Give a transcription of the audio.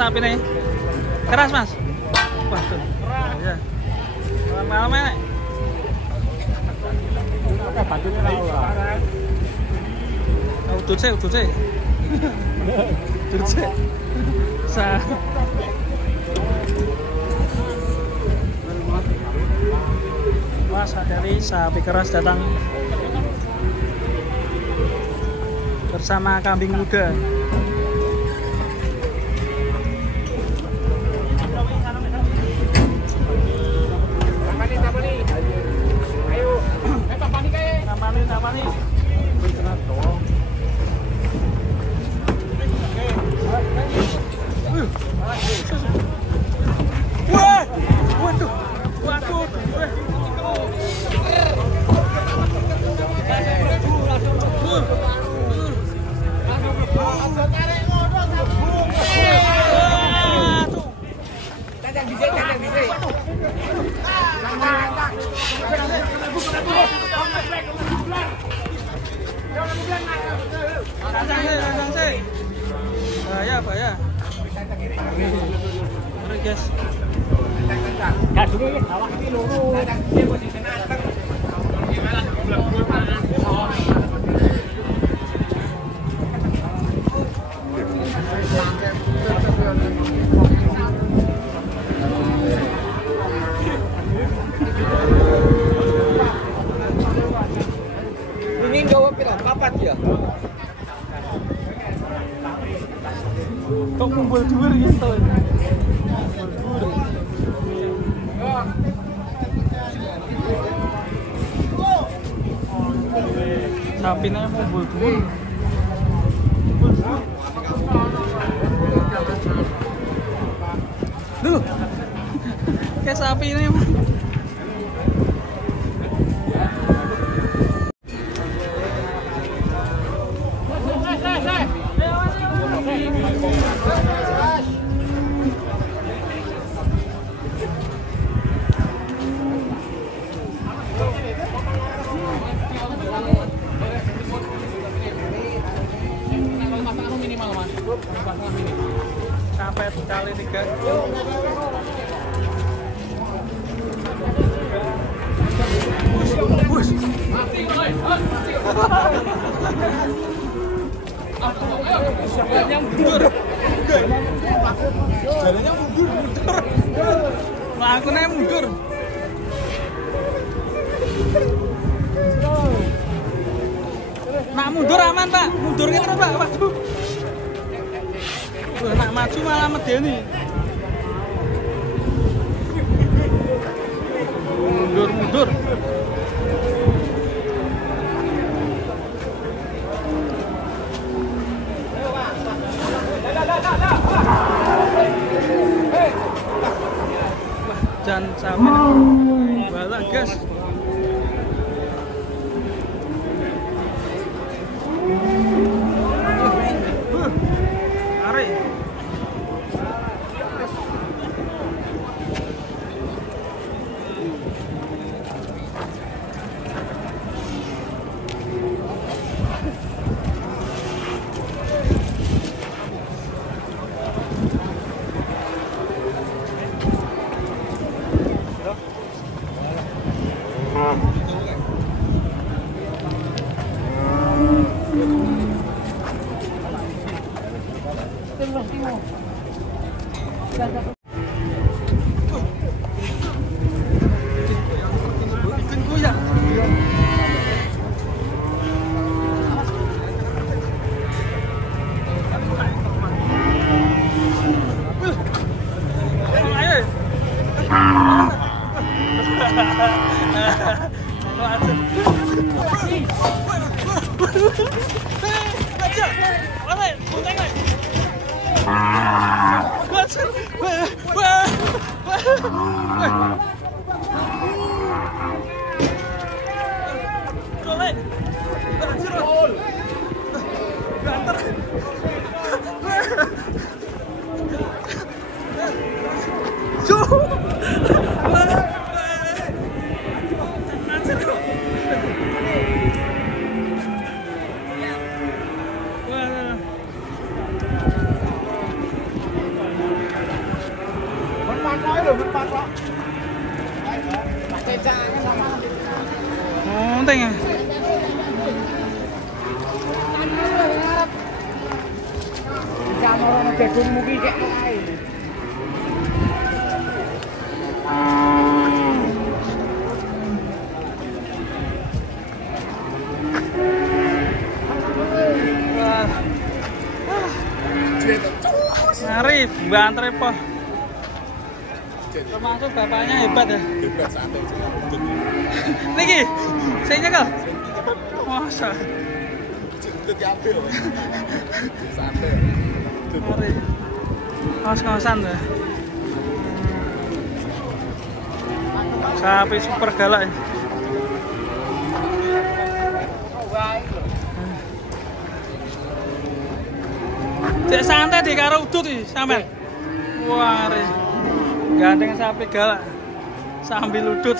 sapi nih. Keras mas. Waduh. Ya. Malam-malam nek. Udut sih. Udut sih. Mas, hati-hati sapi keras datang bersama kambing muda. Tapani. Waduh. Bahaya. Mari guys. Ini jawab bilang papat ya. Kok kumpul dhuwur gitu. Sapine kumpul dhuwur. Duh. Kayak sapi ini emang. Sampai kali 3. Bus. Jalannya mundur. Lakunya mundur. Nak mundur aman Pak, mundurnya terus Pak. Waduh. Nak maju malah medeni. Mundur. Jangan sampai balak gas. Mari. penting ya. Jangan orang gedung mungkin kayak lain. Mari banter po. Termasuk bapaknya hebat ya. Hebat santai. Niki, saya nyekel. Masa. Itu diambil. Santai. Mari. Ngos-ngosan tuh. Sapi super galak. Cek santai di karo udut iki sampean. Wah, gandeng sapi galak sambil udut.